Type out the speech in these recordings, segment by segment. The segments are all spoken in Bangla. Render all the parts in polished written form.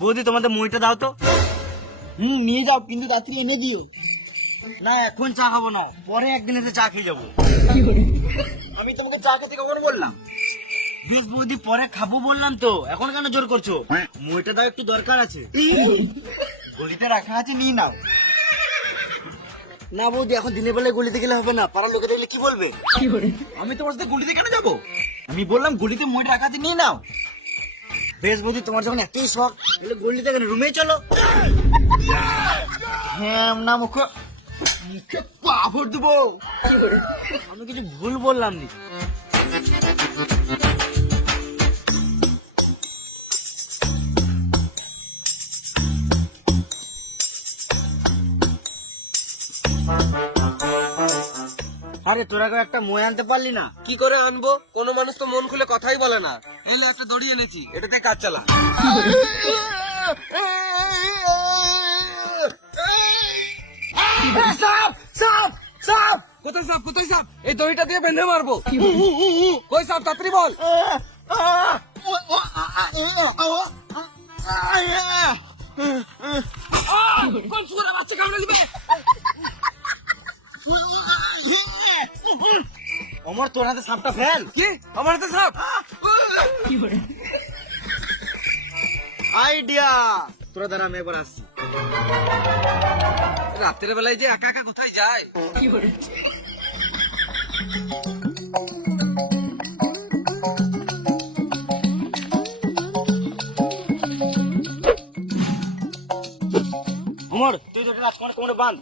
বৌদি তোমাদের মুড়িটা দাও তো। নিয়ে যাও, কিন্তু রাত্রি এনে দিও। না এখন চা খাবো না, পরে একদিন এসে চা খেয়ে যাবো। আমি তোমাকে চা খেতে কখন বললাম? বেশ বৌদি, পরে খাবো বললাম তো, এখন কেন জোর করছো? মুড়িটা দাও, একটু দরকার আছে। গলিতে রাখা আছে, নিয়ে নাও। না বৌদি, এখন দিনের বেলায় গলিতে গেলে হবে না, পাড়ার লোকে দেখলে কি বলবে? আমি তোমার সাথে গলিতে কেন যাবো? আমি বললাম গলিতে মুড়ি রাখা আছে, নিয়ে নাও। বেশ বৌদি, তোমার যখন এতই শখ, তাহলে গলিতে গেলে রুমে চলো। হ্যাঁ না, মুখে পাপড় দেবো। আমি কিছু ভুল বললাম নি। আরে তোরা কেউ একটা মই আনতে পারলি না? কি করে আনবো? কোনো মানুষ তো মন খুলে কথাই বলে না। এলে একটা দড়ি এনেছি, এটাতে কাজ চালা। সাপ সাপ সাপ! কোথায় সাপ? কোথায় সাপ? এই দড়িটা দিয়ে বেঁধে মারবো। কই সাপ? তাড়াতাড়ি বল। কোন শুয়োরের বাচ্চা কামড়ে দিবে? অমর, তোর হাতে সাপটা ফেল। কি? আমার হাতে সাপ? আইডিয়া! তোরা দাঁড়া, আমি একবার আসছি। রাত্রের বেলায় যে একা একা কোথায় যায়? অমর, তুই তো রাজকুমার কোমরে বাঁধ,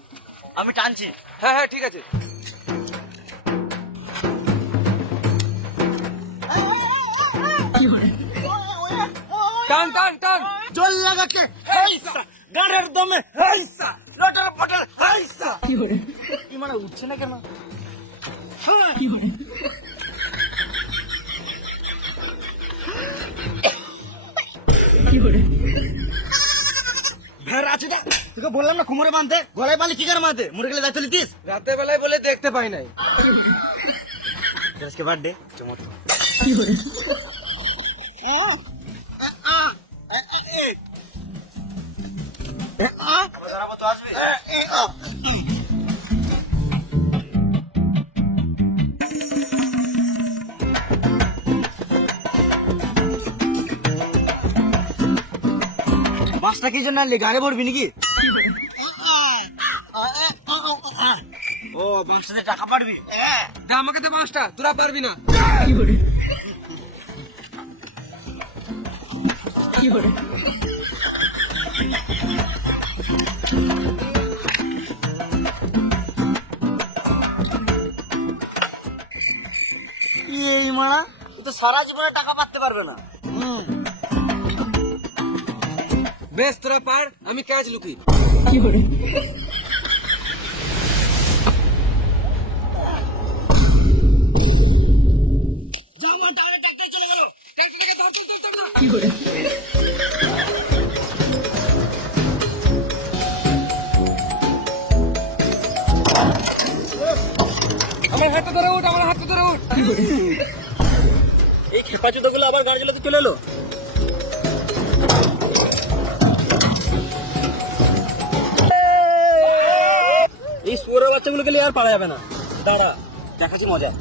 আমি টানছি। হ্যাঁ হ্যাঁ, ঠিক আছে। টান টান টান! জল লাগাকে হাইসা, গাড়ের দমে হাইসা, লটর পটর হাইসা। কি মানে উঠছে না কেন? ভেড়া আছে না? তোকে বললাম না কোমরে বাঁধতে, গলায় বাঁধলে কি করে বাঁধে? মরে গেলে দায়িত্ব নিতিস? রাতের বেলায় বলে দেখতে পাই নাই। আজকে বার্থডে, চমৎকার। আমরা দাঁড়াবো তো, আসবি? বাসটা কি জন্য আনলি? গাড়ি ভরবি নাকি? ও, বাসটাতে টাকা পাঠবি? দে আমাকে দে 5টা, তোরা পারবি না। এই মারা, ও তো সারা জীবনে টাকা পাততে পারবে না। বেশ, তোরা পার, আমি ক্যাচ লুকি। আমার হাতে ধরে উঠ, আমার হাতে ধরে উঠ। এই খেপা চুদা গুলো আবার গাড়ি চালাতে চলে এলো। এই শুয়োরের বাচ্চাগুলোকে নিয়ে আর পারা যাবে না। দাঁড়া, দেখাচ্ছি মজা।